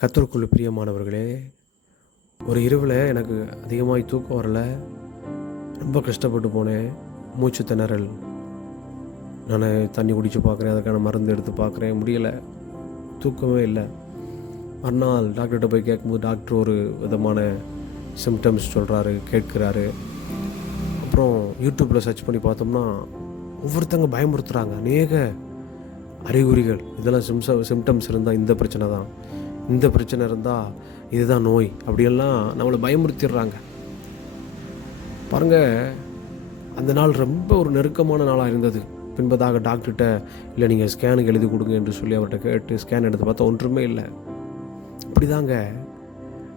கர்த்தருக்குள் பிரியமானவர்களே, ஒரு இரவில் எனக்கு அதிகமாக தூக்கம் வரல. ரொம்ப கஷ்டப்பட்டு போனேன். மூச்சு திணறல். நான் தண்ணி குடித்து பார்க்குறேன், அதுக்கான மருந்து எடுத்து பார்க்குறேன், முடியலை, தூக்கமே இல்லை. மறுநாள் டாக்டர்கிட்ட போய் கேட்கும்போது டாக்டர் ஒரு விதமான சிம்டம்ஸ் சொல்கிறாரு, கேட்குறாரு. அப்புறம் யூடியூப்பில் சர்ச் பண்ணி பார்த்தோம்னா ஒவ்வொருத்தங்க பயமுறுத்துகிறாங்க. அநேக அறிகுறிகள், இதெல்லாம் சிம்டம்ஸ் இருந்தால் இந்த பிரச்சனை தான், இந்த பிரச்சனை இருந்தால் இதுதான் நோய், அப்படியெல்லாம் நம்மளை பயமுறுத்திடுறாங்க. பாருங்கள், அந்த நாள் ரொம்ப ஒரு நெருக்கமான நாளாக இருந்தது. பின்பதாக டாக்டர்கிட்ட இல்லை நீங்கள் ஸ்கேனுக்கு எழுதி கொடுங்க என்று சொல்லி அவர்கிட்ட கேட்டு ஸ்கேன் எடுத்து பார்த்தா ஒன்றுமே இல்லை. இப்படிதாங்க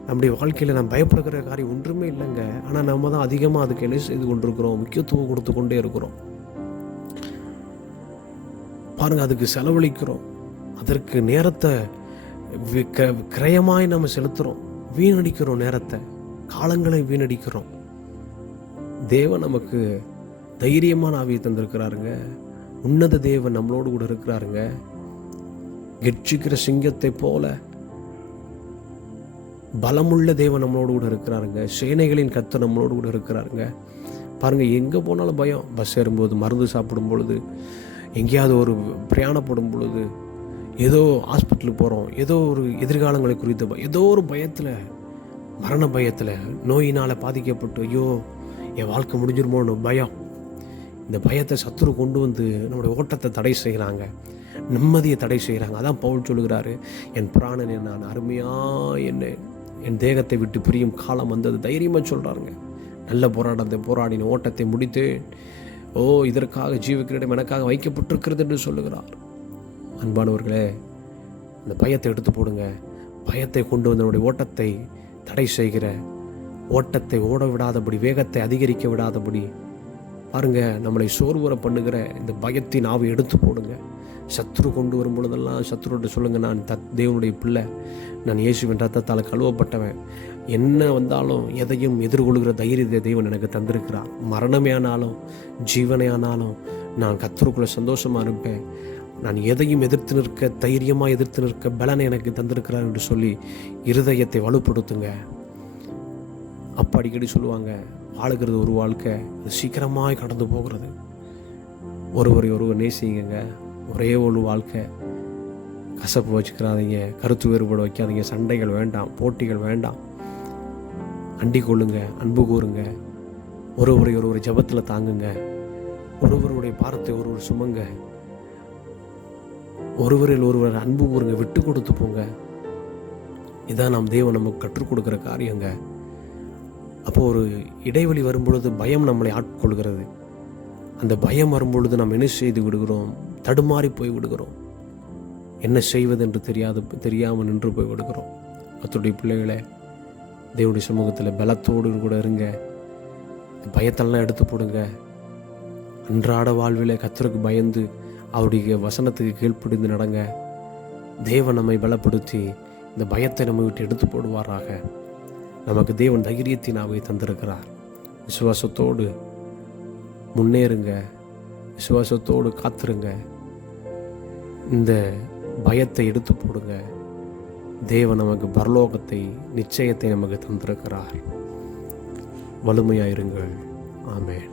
நம்முடைய வாழ்க்கையில் நம்ம பயப்படுகிற காரியம் ஒன்றுமே இல்லைங்க. ஆனால் நம்ம தான் அதிகமாக அதுக்கு என்ன செய்து கொண்டிருக்கிறோம், முக்கியத்துவம் கொடுத்து கொண்டே இருக்கிறோம். பாருங்கள், அதுக்கு செலவழிக்கிறோம், அதற்கு நேரத்தை கிரயமாய் நம்ம செலுத்துகிறோம், வீணடிக்கிறோம், நேரத்தை காலங்களை வீணடிக்கிறோம். தேவன் நமக்கு தைரியமான ஆவியை தந்திருக்கிறாருங்க. உன்னத தேவன் நம்மளோடு கூட இருக்கிறாருங்க. கெட்சிக்கிற சிங்கத்தை போல பலமுள்ள தேவன் நம்மளோடு கூட இருக்கிறாருங்க. சேனைகளின் கர்த்தர் நம்மளோடு கூட இருக்கிறாருங்க. பாருங்கள், எங்கே போனாலும் பயம். பஸ் ஏறும்போது, மருந்து சாப்பிடும் பொழுது, எங்கேயாவது ஒரு பிரயாணப்படும் பொழுது, ஏதோ ஹாஸ்பிட்டலுக்கு போகிறோம், ஏதோ ஒரு எதிர்காலங்களை குறித்த ஏதோ ஒரு பயத்தில், மரண பயத்தில், நோயினால் பாதிக்கப்பட்டு ஐயோ என் வாழ்க்கை முடிஞ்சிருமோன்னு பயம். இந்த பயத்தை சத்துரு கொண்டு வந்து நம்முடைய ஓட்டத்தை தடை செய்கிறாங்க, நிம்மதியை தடை செய்கிறாங்க. அதான் பவுல் சொல்லுகிறாரு, என் பிராணனை நான் அருமையாக என் தேகத்தை விட்டு பிரியும் காலம் வந்தது. தைரியமாக சொல்கிறாருங்க. நல்ல போராட்டத்தை போராடின ஓட்டத்தை முடித்து, ஓ இதற்காக ஜீவக்கிரீடம் எனக்காக வைக்கப்பட்டிருக்கிறது என்று சொல்லுகிறார். அன்பானவர்களே, அந்த பயத்தை எடுத்து போடுங்க. பயத்தை கொண்டு வந்து நம்முடைய ஓட்டத்தை தடை செய்கிற, ஓட்டத்தை ஓட விடாதபடி, வேகத்தை அதிகரிக்க விடாதபடி, பாருங்கள், நம்மளை சோர்வுற பண்ணுகிற இந்த பயத்தின் ஆவை எடுத்து போடுங்க. சத்ரு கொண்டு வரும் பொழுதெல்லாம் சத்ருகிட்ட சொல்லுங்கள், நான் தேவனுடைய பிள்ளை, நான் இயேசுவின் ரத்தத்தால் கழுவப்பட்டவன், என்ன வந்தாலும் எதையும் எதிர்கொள்கிற தைரியத்தை தேவன் எனக்கு தந்திருக்கிறார். மரணமே ஆனாலும் ஜீவனே ஆனாலும் நான் கர்த்தருக்குள்ள சந்தோஷமாக இருப்பேன். நான் எதையும் எதிர்த்து நிற்க, தைரியமாக எதிர்த்து நிற்க பலனை எனக்கு தந்திருக்கிறார் என்று சொல்லி இருதயத்தை வலுப்படுத்துங்க. அப்போ அடிக்கடி சொல்லுவாங்க, வாழுகிறது ஒரு வாழ்க்கை, அது சீக்கிரமாக கடந்து போகிறது. ஒருவரை ஒருவர் நேசிங்க. ஒரே ஒரு வாழ்க்கை. கசப்பு வச்சுக்கிறாதீங்க, கருத்து வேறுபாடு வைக்காதீங்க, சண்டைகள் வேண்டாம், போட்டிகள் வேண்டாம். அண்டிக் கொள்ளுங்க, அன்பு கூறுங்க, ஒருவரை ஒருவர் ஜெபத்தில் தாங்குங்க, ஒருவருடைய பாரத்தை ஒருவர் சுமங்க, ஒருவரில் ஒருவர் அன்பு கூறுங்க, விட்டு கொடுத்து போங்க. இதான் நாம் தேவன் நமக்கு கற்றுக் கொடுக்குற காரியங்க. அப்போது ஒரு இடைவெளி வரும்பொழுது பயம் நம்மளை ஆட்கொள்கிறது. அந்த பயம் வரும்பொழுது நாம் என்ன செய்து விடுகிறோம், தடுமாறி போய் விடுகிறோம், என்ன செய்வதென்று தெரியாமல் நின்று போய் விடுகிறோம். கர்த்தருடைய பிள்ளைகளே, தேவனுடைய சமூகத்தில் பலத்தோடு கூட இருங்க. பயத்தெல்லாம் எடுத்து போடுங்க. அன்றாட வாழ்விலே கர்த்தருக்கு பயந்து அவருடைய வசனத்துக்கு கீழ்ப்படிந்து நடங்க. தேவன் நம்மை பலப்படுத்தி இந்த பயத்தை நம்ம விட்டு எடுத்து போடுவாராக. நமக்கு தேவன் தைரியத்தின் ஆவியை தந்திருக்கிறார். விசுவாசத்தோடு முன்னேறுங்க, விசுவாசத்தோடு காத்துருங்க. இந்த பயத்தை எடுத்து போடுங்க. தேவன் நமக்கு பரலோகத்தை, நிச்சயத்தை நமக்கு தந்திருக்கிறார். வலிமையாயிருங்கள். ஆமென்.